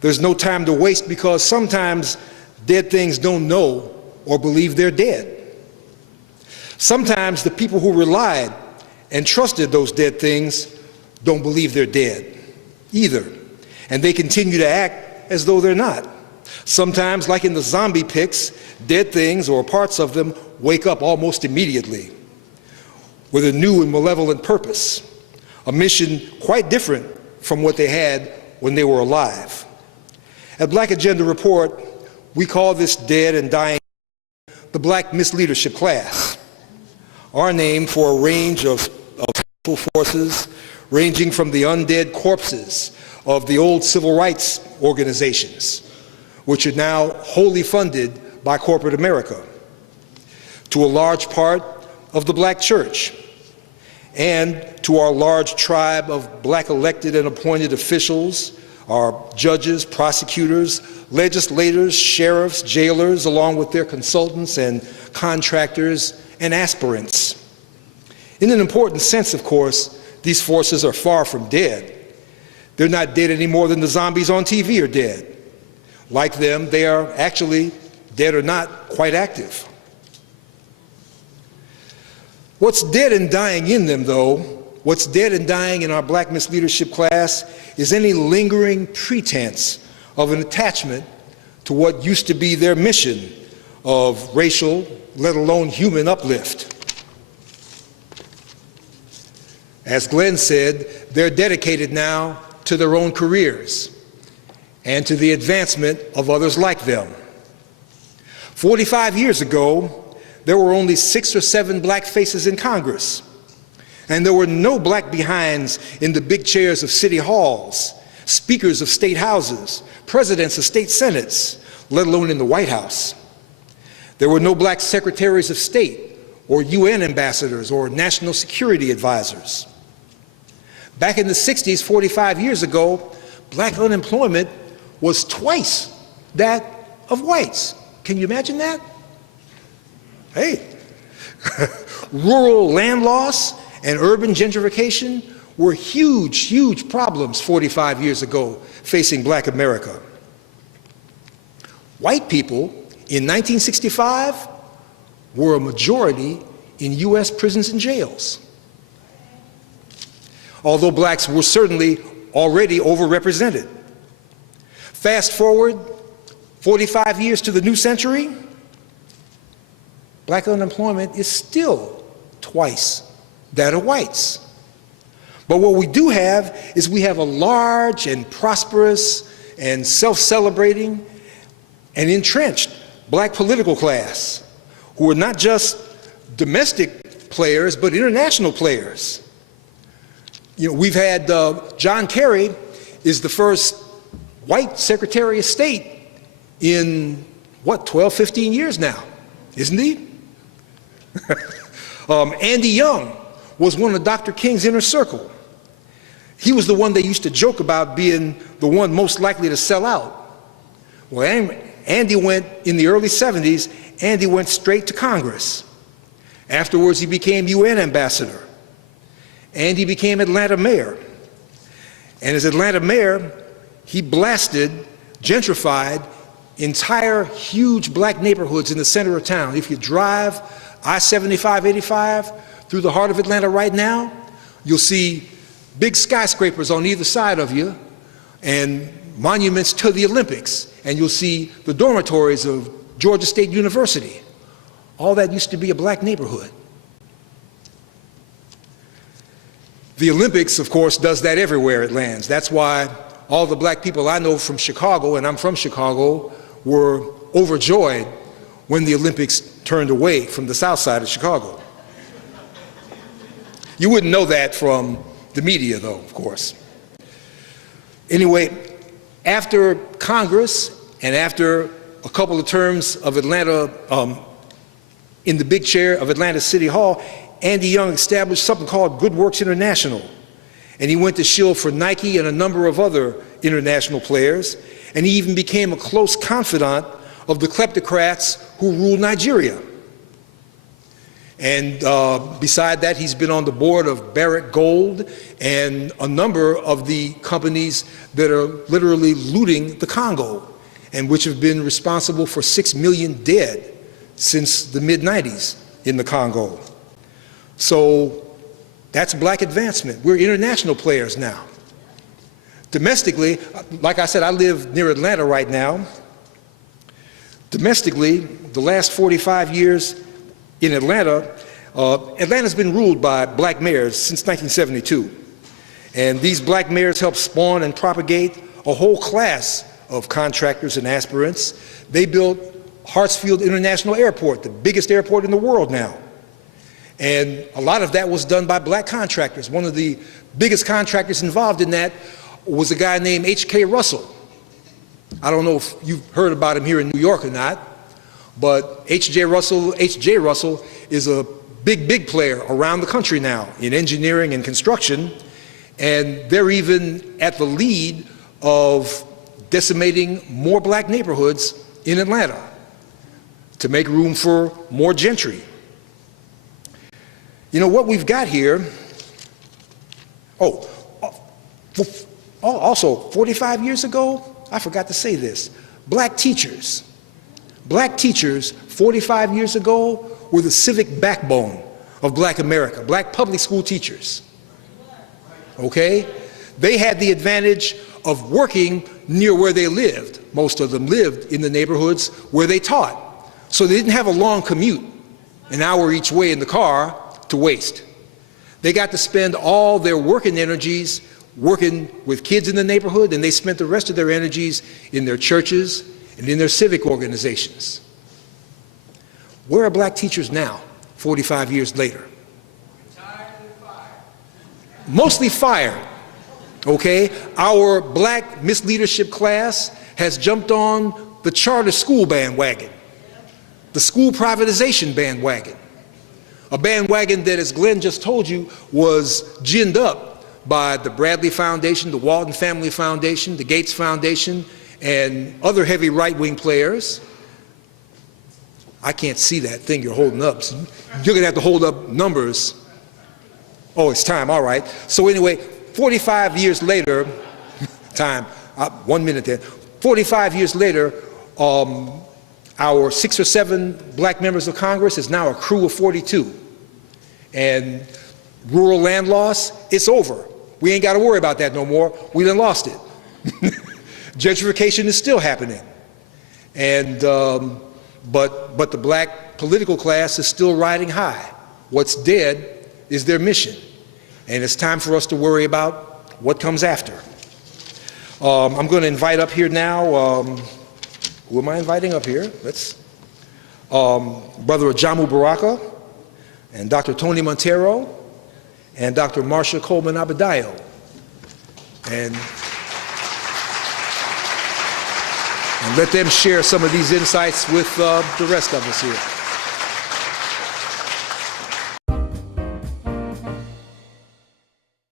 There's no time to waste because sometimes dead things don't know or believe they're dead. Sometimes the people who relied and trusted those dead things don't believe they're dead either, and they continue to act as though they're not. Sometimes, like in the zombie pics, dead things or parts of them wake up almost immediately with a new and malevolent purpose, a mission quite different from what they had when they were alive. At Black Agenda Report, we call this dead and dying the Black Misleadership class, our name for a range of forces ranging from the undead corpses of the old civil rights organizations, which are now wholly funded by corporate America, to a large part of the Black church, and to our large tribe of Black elected and appointed officials, our judges, prosecutors, legislators, sheriffs, jailers, along with their consultants and contractors and aspirants. In an important sense, of course, these forces are far from dead. They're not dead any more than the zombies on TV are dead. Like them, they are actually, dead or not, quite active. What's dead and dying in them, though, what's dead and dying in our Black Misleadership class is any lingering pretense of an attachment to what used to be their mission of racial, let alone human uplift. As Glenn said, they're dedicated now to their own careers and to the advancement of others like them. 45 years ago, there were only 6 or 7 black faces in Congress, and there were no black behinds in the big chairs of city halls, speakers of state houses, presidents of state senates, let alone in the White House. There were no black secretaries of state or UN ambassadors or national security advisors. Back in the 60s, 45 years ago, black unemployment was twice that of whites. Can you imagine that? Hey, rural land loss and urban gentrification were huge, huge problems 45 years ago facing Black America. White people in 1965 were a majority in US prisons and jails, although blacks were certainly already overrepresented. Fast forward 45 years to the new century, black unemployment is still twice that of whites. But what we do have is we have a large and prosperous and self-celebrating and entrenched black political class who are not just domestic players, but international players. You know, we've had John Kerry is the first white Secretary of State in, what, 12, 15 years now, isn't he? Andy Young was one of Dr. King's inner circle. He was the one they used to joke about being the one most likely to sell out. Well, Andy went, in the early 70s, Andy went straight to Congress. Afterwards, he became UN ambassador. Andy became Atlanta mayor. And as Atlanta mayor, he blasted, gentrified entire huge black neighborhoods in the center of town. If you drive I-75, 85 through the heart of Atlanta right now, you'll see big skyscrapers on either side of you and monuments to the Olympics. And you'll see the dormitories of Georgia State University. All that used to be a black neighborhood. The Olympics, of course, does that everywhere it lands. That's why all the black people I know from Chicago, and I'm from Chicago, were overjoyed when the Olympics turned away from the south side of Chicago. You wouldn't know that from the media, though, of course. Anyway, after Congress and after a couple of terms of Atlanta, in the big chair of Atlanta City Hall, Andy Young established something called Good Works International. And he went to shill for Nike and a number of other international players. And he even became a close confidant of the kleptocrats who rule Nigeria. And beside that, he's been on the board of Barrick Gold and a number of the companies that are literally looting the Congo and which have been responsible for 6 million dead since the mid-90s in the Congo. So that's black advancement. We're international players now. Domestically, like I said, I live near Atlanta right now. Domestically, the last 45 years in Atlanta, Atlanta's been ruled by black mayors since 1972. And these black mayors helped spawn and propagate a whole class of contractors and aspirants. They built Hartsfield International Airport, the biggest airport in the world now. And a lot of that was done by black contractors. One of the biggest contractors involved in that was a guy named H.K. Russell. I don't know if you've heard about him here in New York or not, but H.J. Russell is a big player around the country now in engineering and construction, and they're even at the lead of decimating more black neighborhoods in Atlanta to make room for more gentry. You know what we've got here, also 45 years ago, I forgot to say this, black teachers 45 years ago were the civic backbone of black America, black public school teachers, okay? They had the advantage of working near where they lived. Most of them lived in the neighborhoods where they taught. So they didn't have a long commute, an hour each way in the car, to waste. They got to spend all their working energies working with kids in the neighborhood, and they spent the rest of their energies in their churches and in their civic organizations. Where are black teachers now, 45 years later? Mostly fired, okay? Our black misleadership class has jumped on the charter school bandwagon, the school privatization bandwagon, a bandwagon that, as Glenn just told you, was ginned up by the Bradley Foundation, the Walton Family Foundation, the Gates Foundation, and other heavy right-wing players. I can't see that thing you're holding up, so you're gonna have to hold up numbers. Oh, it's time, all right. So anyway, 45 years later, 1 minute there, 45 years later, our 6 or 7 black members of Congress is now a crew of 42. And rural land loss, it's over. We ain't got to worry about that no more. We done lost it. Gentrification is still happening. And, but the black political class is still riding high. What's dead is their mission. And it's time for us to worry about what comes after. I'm going to invite up here now, who am I inviting up here? Let's, Brother Ajamu Baraka, and Dr. Tony Montero, and Dr. Marsha Coleman Abadayo. And let them share some of these insights with the rest of us here.